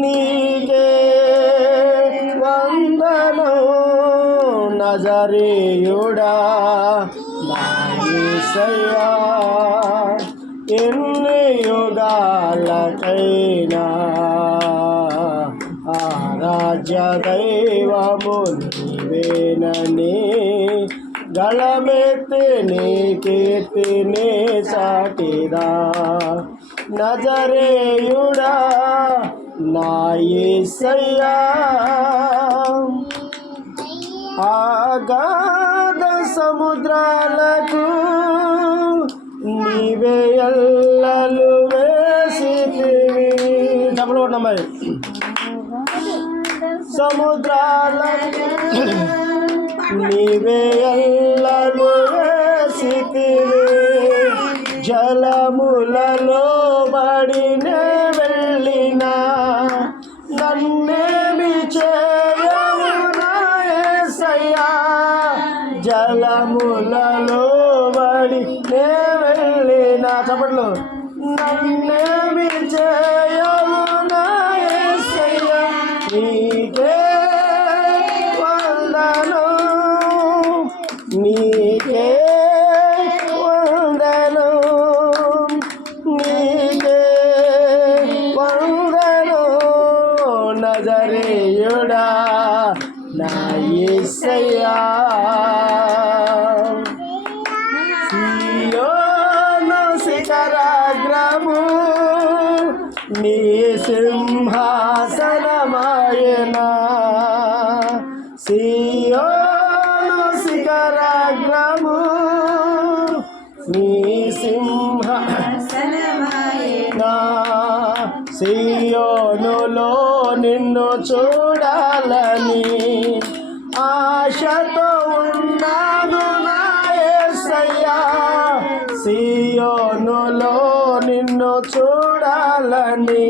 నీకే వందనం నజరేయుడా నా యేసయ్యా ఎన్ని యుగాలకైనా ఆరాధ్య దైవము నీవేనని గళమెత్తి నీ కీర్తిని చాటిదా నజరేయుడా నా యేసయ్యా ఆగాధ సముద్రాలకు నీవే ఎల్లలు వేసితివి డబ్బులు కొట్టినా మరి సముద్రాలకు నీవే ఎల్లలు వేసితివి జలములలో బడినే వెళ్ళినా నన్నేమి చేయవు నా యేసయ్యా జలములలో బడినే వెళ్ళినా చప్పట్లు నన్నేమి చేయవు నా యేసయ్యా నీకే వందనం నీకే వందనం నీకే వందనం నజరేయుడా నా యేసయ్యా సియోను శిఖరాగ్రము నీ సింహాసనమాయనా సియోను శిఖరాగ్రము నీ సింహాసనమాయనా సియోనులో నిన్ను చూడాలని ఆశతో ఉన్నాను నా యేసయ్యా సియోనులో నిన్ను చూడాలని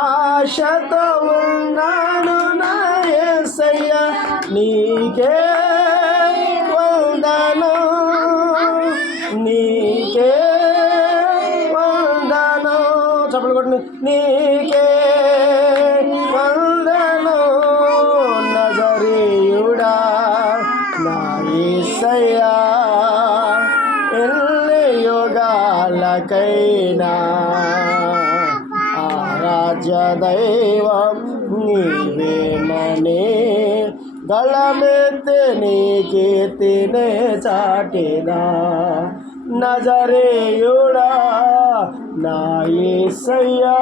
ఆశతో ఉన్నాను నా యేసయ్యా నీకే వందనం నీకే వందనం చప్పట్లు కొట్టు నీకే వందనం నజరేయుడా నా యేసయ్యా ఎన్ని యుగాలకైనా ఆరాధ్య దైవం నీవేనని గళమెత్తి నీ కీర్తినే చాటినా నజరేయుడా నా యేసయ్యా